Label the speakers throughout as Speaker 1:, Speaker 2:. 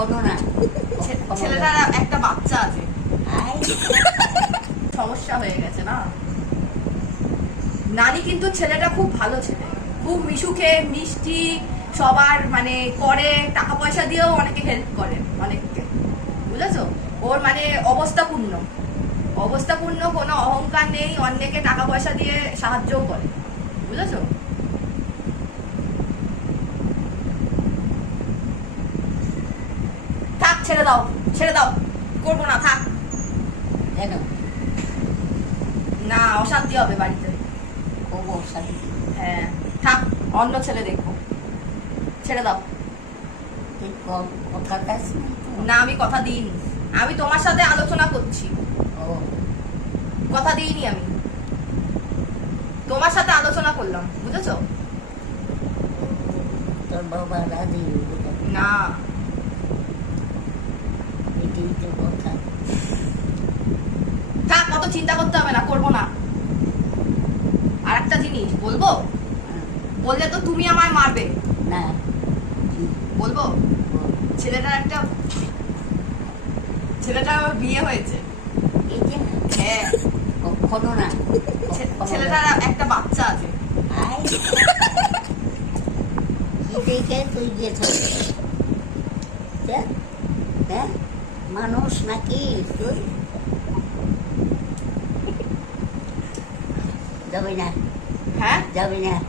Speaker 1: কখনো না।
Speaker 2: ছে-
Speaker 1: কখনো
Speaker 2: ছেলেটার একটা বাচ্চা আছে। সমস্যা হয়ে গেছে না? নানি কিন্তু ছেলেটা খুব ভালো ছেলে। খুব মিশুকে মিষ্টি সবার মানে করে টাকা পয়সা দিয়েও অনেকে হেল্প করে অনেককে। বুঝেছ? ওর মানে অবস্থাপূর্ণ। অবস্থাপূর্ণ কোনো অহংকার নেই অন্যকে টাকা পয়সা দিয়ে সাহায্যও করে। বুঝেছ থাক ছেড়ে দাও ছেড়ে দাও। করব না থাক। না অশান্তি হবে বাড়িতে।
Speaker 1: খুব অশান্তি।
Speaker 2: হ্যাঁ থাক অন্য ছেলে দেখব। ছেড়ে দাও।
Speaker 1: কথা?
Speaker 2: না আমি কথা দিইনি। আমি তোমার সাথে আলোচনা করছি। কথা দিইনি আমি। তোমার সাথে আলোচনা করলাম বুঝেছ? না।
Speaker 1: কথা
Speaker 2: থাক কত চিন্তা করতে হবে না করব না। আর একটা জিনিস বলব?
Speaker 1: হ্যাঁ,
Speaker 2: বললে তো তুমি আমায় মারবে।
Speaker 1: না।
Speaker 2: বলব? ছেলেটার একটা ছেলেটার আবার বিয়ে হয়েছে। হ্যাঁ।
Speaker 1: কখনো না
Speaker 2: ছেলেটার একটা বাচ্চা আছে।
Speaker 1: দেখে তুই দেখ, দেখ, মানুষ নাকি? তুই? যাবি না।
Speaker 2: হ্যাঁ?
Speaker 1: যাবি না।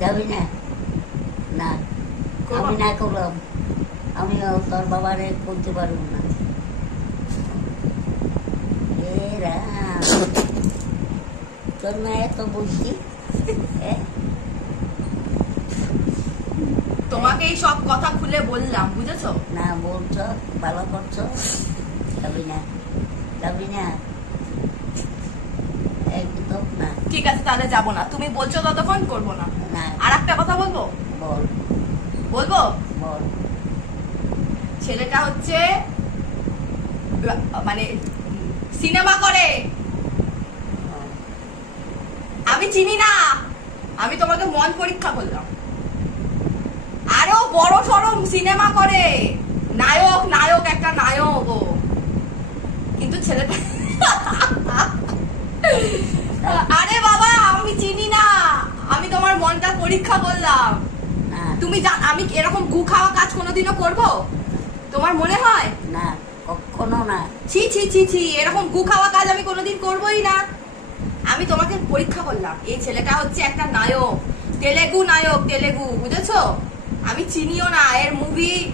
Speaker 1: যাবি না। না। আমি
Speaker 2: না।
Speaker 1: করলাম। আমিও তোর বাবারে বলতে পারব না। তোর না এত বুদ্ধি। এ?
Speaker 2: তোমাকে এই সব কথা খুলে বললাম বুঝেছ?
Speaker 1: না বলছো ভালো করছ? যাবি না যাবি না? একদম না।
Speaker 2: ঠিক আছে তাহলে যাব না। তুমি বলছো ততক্ষণ করব না। আর একটা কথা বলব?
Speaker 1: বল।
Speaker 2: বলব?
Speaker 1: বল।
Speaker 2: ছেলেটা হচ্ছে মানে সিনেমা করে। আমি চিনি না। আমি তোমাকে মন পরীক্ষা করলাম বড় সড়ম সিনেমা করে। নায়ক নায়ক একটা নায়ক ও। কিন্তু ছেলেটা আরে বাবা আমি চিনি না। আমি তোমার মনটা পরীক্ষা করলাম। তুমি আমি এরকম গু খাওয়া কাজ কোনোদিনও করব? তোমার মনে হয়?
Speaker 1: না কখনো না।
Speaker 2: ছি ছি ছি ছি এরকম গু খাওয়া কাজ আমি কোনোদিন করবোই না। আমি তোমাকে পরীক্ষা করলাম। এই ছেলেটা হচ্ছে একটা নায়ক। তেলেগু নায়ক তেলেগু বুঝেছ? আমি চিনিও না এর মুভি